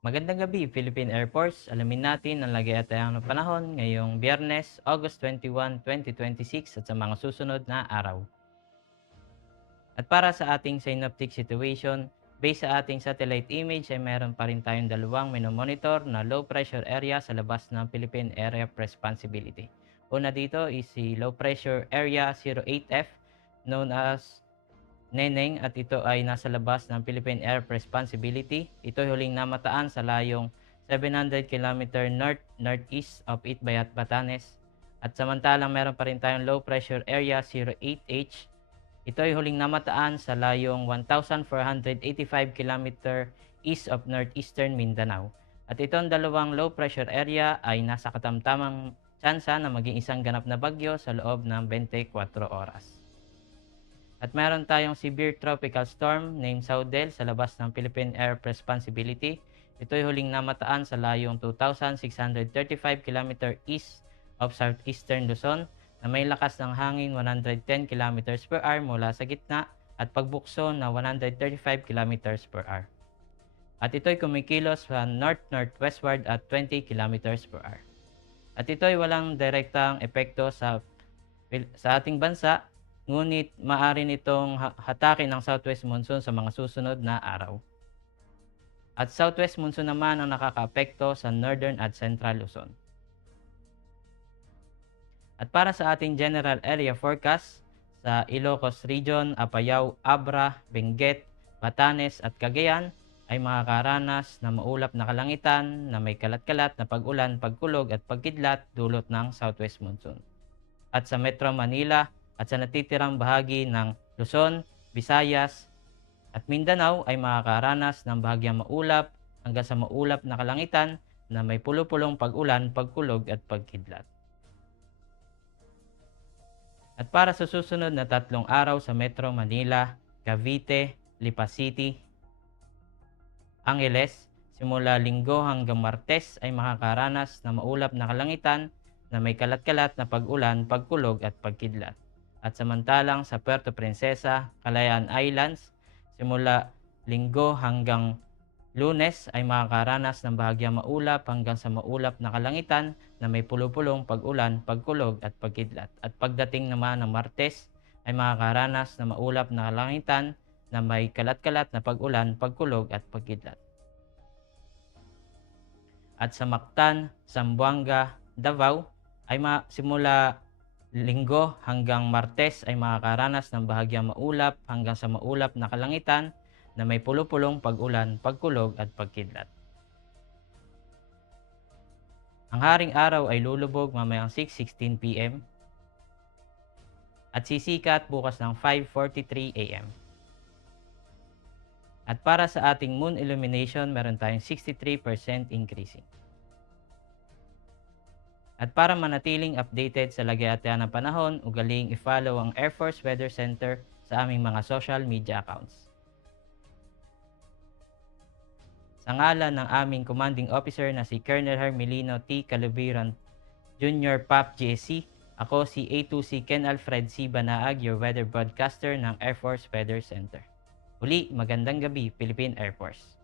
Magandang gabi, Philippine Air Force. Alamin natin ang lagay-atayang ng panahon ngayong Biyernes, August 21, 2026 at sa mga susunod na araw. At para sa ating synoptic situation, based sa ating satellite image ay meron pa rin tayong dalawang minomonitor na low pressure area sa labas ng Philippine Area of Responsibility. Una dito is si low pressure area 08F known as Neneng at ito ay nasa labas ng Philippine Air Responsibility. Ito ay huling namataan sa layong 700 km north-northeast of Itbayat, Batanes. At samantalang meron pa rin tayong low pressure area 08H. Ito ay huling namataan sa layong 1,485 km east of northeastern Mindanao. At itong dalawang low pressure area ay nasa katamtamang tsansa na maging isang ganap na bagyo sa loob ng 24 oras. At meron tayong severe tropical storm named Saudel sa labas ng Philippine Air Responsibility. Ito ay huling namataan sa layong 2,635 km east of southeastern Luzon na may lakas ng hangin 110 km per hour mula sa gitna at pagbukso na 135 km per hour. At ito ay kumikilos sa north-northwestward at 20 km per hour. At ito ay walang direktang epekto sa ating bansa, ngunit maaari nitong hatakin ng southwest monsoon sa mga susunod na araw. At southwest monsoon naman ang nakakaapekto sa northern at central Luzon. At para sa ating general area forecast, sa Ilocos Region, Apayao, Abra, Benguet, Batanes at Cagayan ay makakaranas na maulap na kalangitan na may kalat-kalat na pag-ulan, pagkulog at pagkidlat dulot ng southwest monsoon. At sa Metro Manila at sa natitirang bahagi ng Luzon, Visayas at Mindanao ay makakaranas ng bahagyang maulap hanggang sa maulap na kalangitan na may pulo-pulong pag-ulan, pagkulog at pagkidlat. At para sa susunod na 3 araw sa Metro Manila, Cavite, Lipa City, Angeles, simula Linggo hanggang Martes ay makakaranas na maulap na kalangitan na may kalat-kalat na pag-ulan, pagkulog at pagkidlat. At samantalang sa Puerto Princesa, Kalayaan Islands, simula Linggo hanggang Lunes ay makakaranas ng bahagyang maulap hanggang sa maulap na kalangitan na may pulo-pulong pag-ulan, pagkulog at pagkidlat. At pagdating naman ng Martes ay makakaranas ng maulap na kalangitan na may kalat-kalat na pag-ulan, pagkulog at pagkidlat. At sa Mactan, Zamboanga, Davao ay simula Linggo hanggang Martes ay makakaranas ng bahagyang maulap hanggang sa maulap na kalangitan na may pulo-pulong pag-ulan, pagkulog at pagkidlat. Ang haring araw ay lulubog mamayang 6:16 p.m. at sisikat bukas ng 5:43 a.m. At para sa ating moon illumination, meron tayong 63% increasing. At para manatiling updated sa lagay-atayan ng panahon, ugaling i-follow ang Air Force Weather Center sa aming mga social media accounts. Sa ngalan ng aming commanding officer na si Colonel Hermelino T. Calubiran Jr. PAP GSC, ako si A2C Ken Alfred C. Banaag, your weather broadcaster ng Air Force Weather Center. Uli, magandang gabi, Philippine Air Force.